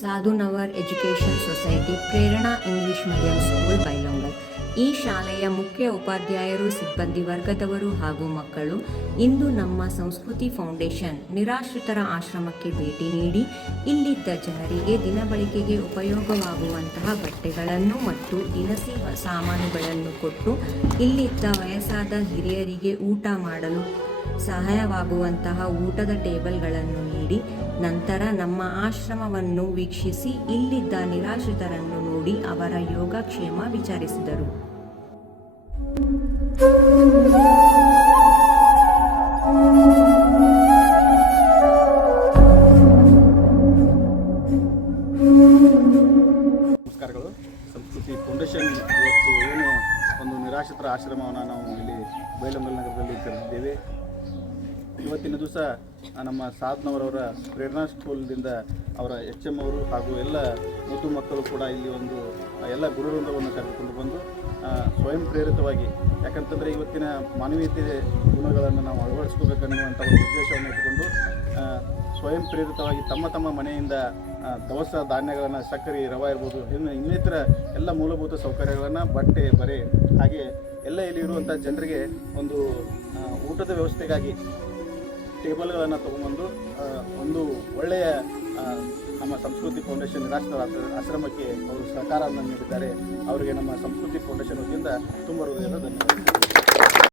Sadhunavar education society Prerana English medium school Bailongal. ಈ ಶಾಲೆಯ ಮುಖ್ಯ ಉಪಾಧ್ಯಾಯರು, ಸಿಬ್ಬಂದಿ ವರ್ಗದವರು ಹಾಗೂ ಮಕ್ಕಳು ಇಂದು ನಮ್ಮ ಸಂಸ್ಕೃತಿ ಫೌಂಡೇಶನ್ ನಿರಾಶ್ರಿತರ ಆಶ್ರಮಕ್ಕೆ ಭೇಟಿ ನೀಡಿ, ಇಲ್ಲಿದ್ದ ಜನರಿಗೆ ದಿನಬಳಕೆಗೆ ಉಪಯೋಗವಾಗುವಂತಹ ಬಟ್ಟೆಗಳನ್ನು ಮತ್ತು ದಿನಸಿ ಸಾಮಾನುಗಳನ್ನು ಕೊಟ್ಟು, ಇಲ್ಲಿದ್ದ ವಯಸ್ಸಾದ ಹಿರಿಯರಿಗೆ ಊಟ ಮಾಡಲು ಸಹಾಯವಾಗುವಂತಹ ಊಟದ ಟೇಬಲ್ಗಳನ್ನು ನೀಡಿ, ನಂತರ ನಮ್ಮ ಆಶ್ರಮವನ್ನು ವೀಕ್ಷಿಸಿ, ಇಲ್ಲಿದ್ದ ನಿರಾಶ್ರಿತರನ್ನು ನೋಡಿ ಅವರ ಯೋಗಕ್ಷೇಮ ವಿಚಾರಿಸಿದರು. ನಮಸ್ಕಾರಗಳು. ಸಂಸ್ಕೃತಿ ಫೌಂಡೇಶನ್ ಇವತ್ತು ಏನು ಒಂದು ನಿರಾಶ್ರಿತರ ಆಶ್ರಮವನ್ನು ನಾವು ಇಲ್ಲಿ ಬೈಲಂಗಲ್ ನಗರದಲ್ಲಿ ಕರೆದಿದ್ದೇವೆ. ಇವತ್ತಿನ ದಿವಸ ನಮ್ಮ ಸಾಧ್ನವರವರ ಪ್ರೇರಣಾ ಸ್ಕೂಲ್ದಿಂದ ಅವರ ಎಚ್ ಎಂ ಅವರು ಹಾಗೂ ಎಲ್ಲ ಮುದ್ದು ಮಕ್ಕಳು ಕೂಡ ಇಲ್ಲಿ ಒಂದು ಎಲ್ಲ ಗುರುವೃಂದವನ್ನು ಕರೆದುಕೊಂಡು ಬಂದು ಸ್ವಯಂ ಪ್ರೇರಿತವಾಗಿ, ಯಾಕಂತಂದರೆ ಇವತ್ತಿನ ಮಾನವೀಯತೆ ಗುಣಗಳನ್ನು ನಾವು ಅಳವಡಿಸ್ಕೋಬೇಕನ್ನುವಂಥ ಒಂದು ಉದ್ದೇಶವನ್ನು ಇಟ್ಟುಕೊಂಡು ಸ್ವಯಂ ಪ್ರೇರಿತವಾಗಿ ತಮ್ಮ ತಮ್ಮ ಮನೆಯಿಂದ ದವಸ ಧಾನ್ಯಗಳನ್ನು, ಸಕ್ಕರೆ, ರವೆ ಇರ್ಬೋದು, ಇನ್ನು ಇನ್ನಿತರ ಎಲ್ಲ ಮೂಲಭೂತ ಸೌಕರ್ಯಗಳನ್ನು ಬಟ್ಟೆ, ಬರೆ ಹಾಗೆ ಎಲ್ಲ ಇಲ್ಲಿ ಇರುವಂಥ ಜನರಿಗೆ ಒಂದು ಊಟದ ವ್ಯವಸ್ಥೆಗಾಗಿ ಟೇಬಲ್ಗಳನ್ನು ತೊಗೊಂಬಂದು ಒಂದು ಒಳ್ಳೆಯ ನಮ್ಮ ಸಂಸ್ಕೃತಿ ಫೌಂಡೇಶನ್ ನಿರಾಶ್ರಿತರ ಆಶ್ರಮಕ್ಕೆ ಅವರು ಸಹಕಾರವನ್ನು ನೀಡಿದ್ದಾರೆ. ಅವರಿಗೆ ನಮ್ಮ ಸಂಸ್ಕೃತಿ ಫೌಂಡೇಶನ್ ವತಿಯಿಂದ ತುಂಬ ಹೃದಯದ ಧನ್ಯವಾದ